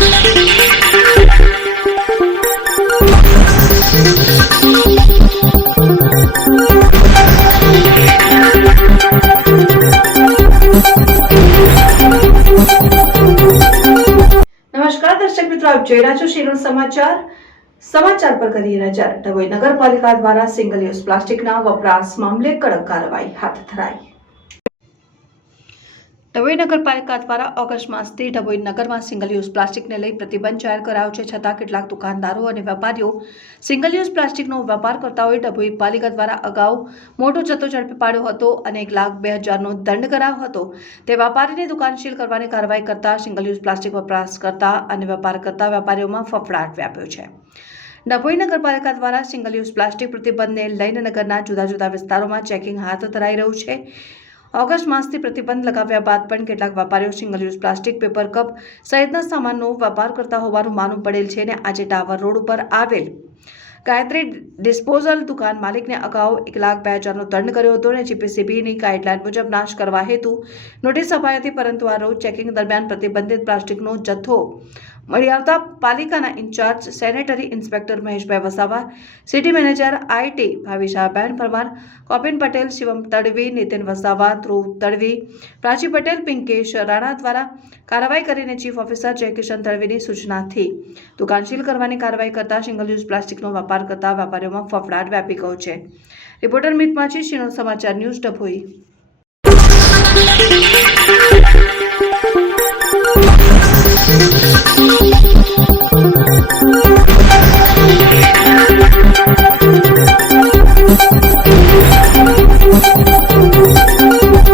નમસ્કાર દર્શક મિત્રો, આપ જોઈ રહ્યા છો શિરોડ સમાચાર પર કરીએ નજર। ડભોઈ નગરપાલિકા દ્વારા સિંગલ યુઝ પ્લાસ્ટિકના વપરાશ મામલે કડક કાર્યવાહી હાથ ધરાઈ। ડભોઈ નગરપાલિકા દ્વારા ઓગસ્ટ માસથી ડભોઈ નગરમાં સિંગલ યુઝ પ્લાસ્ટિકને લઈ પ્રતિબંધ જાહેર કરાયો છે, છતાં કેટલાક દુકાનદારો અને વેપારીઓ સિંગલ યુઝ પ્લાસ્ટિકનો વેપાર કરતા હોય। ડભોઈ પાલિકા દ્વારા અગાઉ મોટો જથ્થો ઝડપી પાડ્યો હતો અને 1,02,000નો દંડ કરાયો હતો। તે વેપારીની દુકાન સીલ કરવાની કાર્યવાહી કરતા સિંગલ યુઝ પ્લાસ્ટિક વપરાશ કરતા અને વેપાર કરતા વેપારીઓમાં ફફડાટ વ્યાપ્યો છે। ડભોઈ નગરપાલિકા દ્વારા સિંગલ યુઝ પ્લાસ્ટિક પ્રતિબંધને લઈને નગરના જુદા જુદા વિસ્તારોમાં ચેકિંગ હાથ ધરાઈ રહ્યું છે। ઓગસ્ટ માસથી પ્રતિબંધ લગાવ્યા બાદ પણ કેટલાક વેપારીઓ single use plastic, paper cup સહિતના સામાનનો વેપાર કરતા હોવાનું માલુમ પડેલ છે અને આજે ટાવર રોડ ઉપર આવેલ ગાયત્રી ડિસ્પોઝલ દુકાન માલિકને અગાઉ 1,02,000નો દંડ કર્યો હતો અને જીપીસીબીની ગાઈડલાઈન મુજબ નાશ કરવા હેતુ નોટિસ અપાઈ હતી, પરંતુ આ રોજ ચેકિંગ દરમિયાન પ્રતિબંધિત પ્લાસ્ટિકનો જથ્થો મળી આવતા પાલિકાના in charge sanitary inspector Maheshbhai Vasava, city manager IT Bhavishaben Parmar, Kopin Patel, Shivam Tadvi, Nitin Vasava, Dhruv Tadvi, Prachi Patel, Pinkesh Rana દ્વારા કાર્યવાહી કરીને ચીફ ઓફિસર જયકિશન તડવીની સૂચનાથી દુકાન સીલ કરવાની કાર્યવાહી કરતા સિંગલ યુઝ પ્લાસ્ટિકનો વેપાર કરતા વેપારીઓમાં ફફડાટ વ્યાપી ગયો છે। રિપોર્ટર મિત માછી, શિરોડ સમાચાર ન્યૂઝ, ડભોઈ।